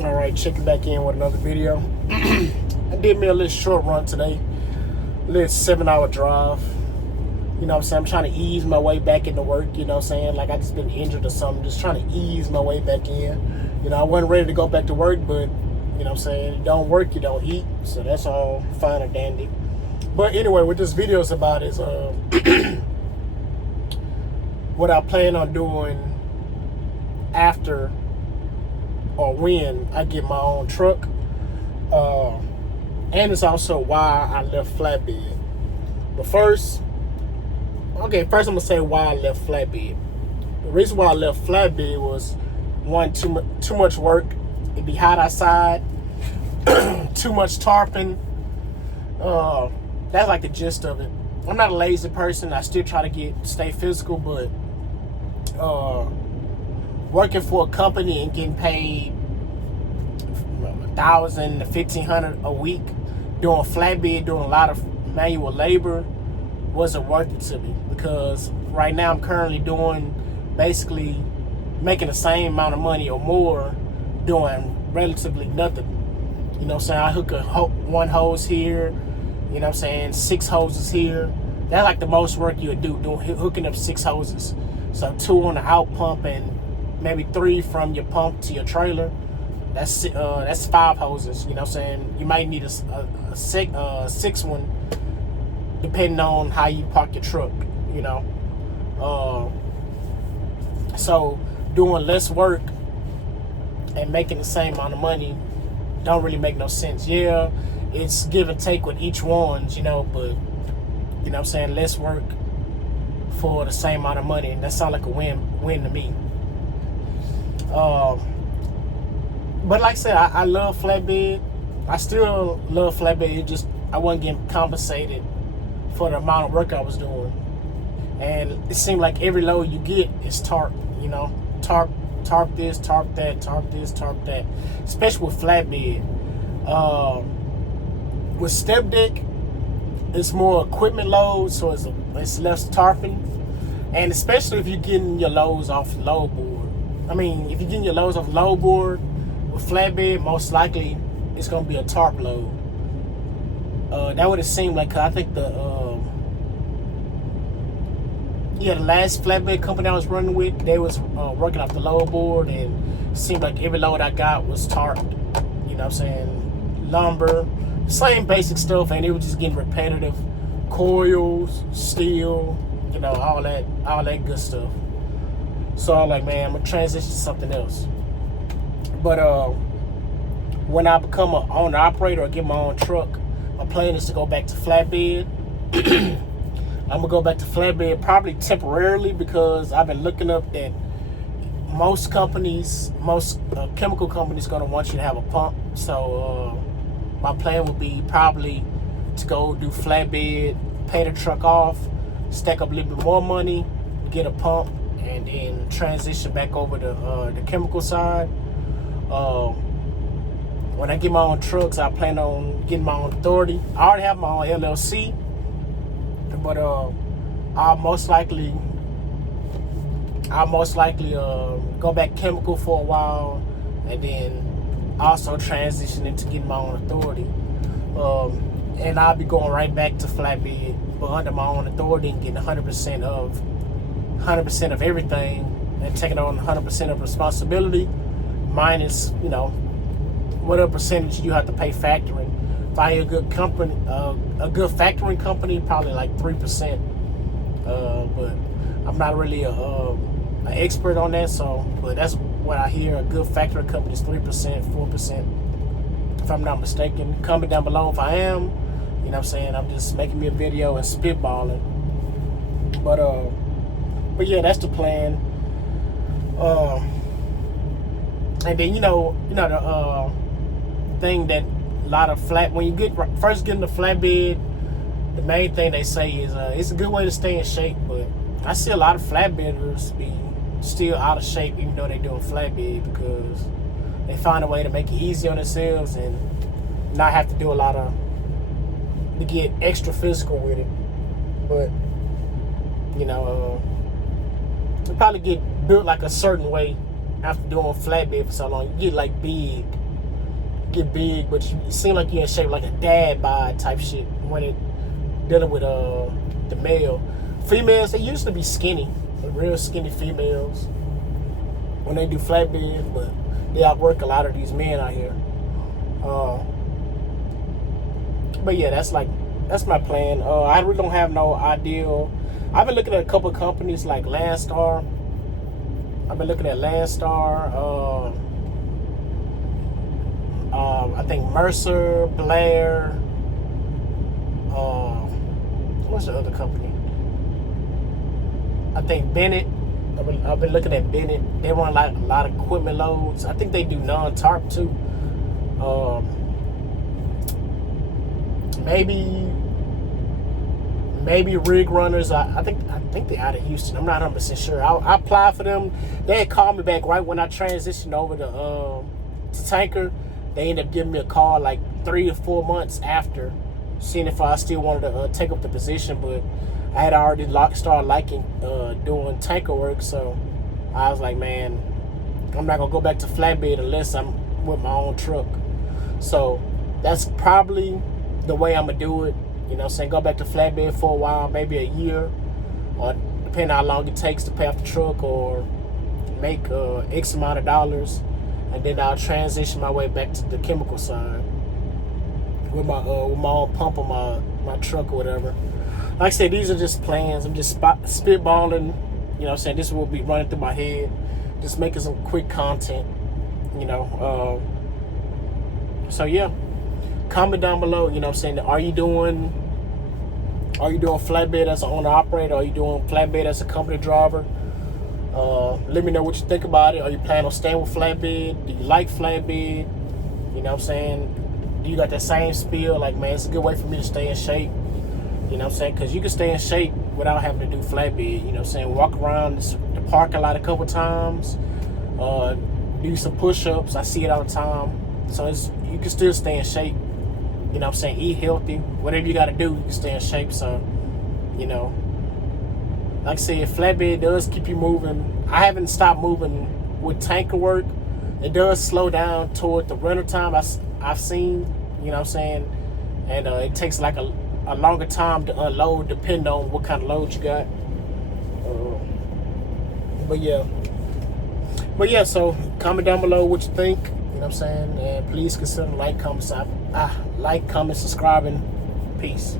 Alright, checking back in with another video. I did me a little short run today. A little 7-hour drive. You know what I'm saying? I'm trying to ease my way back into work, you know what I'm saying? Like I just been injured or something. Just trying to ease my way back in. You know, I wasn't ready to go back to work, but you know what I'm saying? You don't work, you don't eat. So that's all fine and dandy. But anyway, what this video is about is what I plan on doing after or when I get my own truck. And it's also why I left Flatbed. But first I'm gonna say why I left Flatbed. The reason why I left Flatbed was one, too much work. It'd be hot outside. Too much tarping. That's like the gist of it. I'm not a lazy person. I still try to stay physical, but working for a company and getting paid $1,000 to $1,500 a week, doing flatbed, doing a lot of manual labor, wasn't worth it to me, because right now I'm currently doing basically making the same amount of money or more doing relatively nothing. You know what I'm saying? I hook one hose here, you know what I'm saying, 6 hoses here. That's like the most work you would do hooking up 6 hoses. So 2 on the out pump and maybe 3 from your pump to your trailer. That's 5 hoses. You know what I'm saying? You might need a 6th one, depending on how you park your truck. You know, so doing less work and making the same amount of money don't really make no sense. Yeah, it's give and take with each one, you know, but you know what I'm saying, less work for the same amount of money, and that sounds like a win to me. But like I said, I love flatbed. I still love flatbed. It just I wasn't getting compensated for the amount of work I was doing, and it seemed like every load you get is tarp. You know, tarp this, tarp that, tarp this, tarp that. Especially with flatbed. With step deck, it's more equipment load, so it's less tarping, and especially if you're getting your loads off the load board. I mean, if you're getting your loads off the load board with flatbed, most likely it's gonna be a tarp load. That would have seemed like, 'cause I think the last flatbed company I was running with, they was working off the load board, and it seemed like every load I got was tarped. You know what I'm saying? Lumber, same basic stuff, and it was just getting repetitive. Coils, steel, you know, all that good stuff. So I'm like, man, I'm gonna transition to something else. But when I become an owner operator or get my own truck, my plan is to go back to flatbed. I'm gonna go back to flatbed probably temporarily, because I've been looking up that most chemical companies gonna want you to have a pump. So my plan would be probably to go do flatbed, pay the truck off, stack up a little bit more money, get a pump, and then transition back over to the chemical side. When I get my own trucks, I plan on getting my own authority. I already have my own LLC, but I'll most likely go back chemical for a while, and then also transition into getting my own authority. And I'll be going right back to flatbed, but under my own authority, and getting 100% of everything, and taking on 100% of responsibility, minus, you know, whatever percentage you have to pay factoring. If I hire a good company, a good factoring company, probably like 3%. But I'm not really an expert on that, but that's what I hear. A good factoring company is 3%, 4%, if I'm not mistaken. Comment down below if I am. You know what I'm saying? I'm just making me a video and spitballing. But yeah, that's the plan. And then you know the thing that a lot of when you first get into flatbed, the main thing they say is it's a good way to stay in shape. But I see a lot of flatbedders be still out of shape even though they're doing flatbed, because they find a way to make it easy on themselves and not have to do a lot to get extra physical with it. But you know, you probably get built like a certain way after doing flatbed for so long. You get like big, get big, but you seem like you're in shape like a dad bod type shit when it dealing with the male. Females, they used to be skinny, real skinny females when they do flatbed, but they outwork a lot of these men out here. But yeah, that's my plan. I really don't have no ideal. I've been looking at a couple of companies like Landstar. I've been looking at Landstar. I think Mercer, Blair. What's the other company? I think Bennett. I've been looking at Bennett. They run like a lot of equipment loads. I think they do non-tarp too. Maybe rig runners. I think they're out of Houston. I'm not 100% sure. I applied for them. They had called me back right when I transitioned over to tanker. They ended up giving me a call like 3 or 4 months after, seeing if I still wanted to take up the position. But I had already started liking doing tanker work, so I was like, man, I'm not gonna go back to flatbed unless I'm with my own truck. So that's probably the way I'm gonna do it. You know what I'm saying? Go back to flatbed for a while, maybe a year, or depending on how long it takes to pay off the truck or make X amount of dollars, and then I'll transition my way back to the chemical side with my own pump on my truck or whatever. Like I said, these are just plans. I'm just spitballing. You know what I'm saying? This is what will be running through my head. Just making some quick content. You know. So yeah. Comment down below, you know what I'm saying? Are you doing flatbed as an owner operator? Are you doing flatbed as a company driver? Let me know what you think about it. Are you planning on staying with flatbed? Do you like flatbed? You know what I'm saying? Do you got that same spiel? Like, man, it's a good way for me to stay in shape. You know what I'm saying? Because you can stay in shape without having to do flatbed. You know what I'm saying? Walk around the parking lot a couple times. Do some push-ups. I see it all the time. So you can still stay in shape. You know what I'm saying? Eat healthy. Whatever you got to do, you can stay in shape. So, you know, like I said, flatbed does keep you moving. I haven't stopped moving with tanker work. It does slow down toward the winter time. I've seen, you know what I'm saying? And it takes like a longer time to unload, depending on what kind of load you got. But yeah, so comment down below what you think. You know what I'm saying? And please consider like, comment, subscribing. Peace.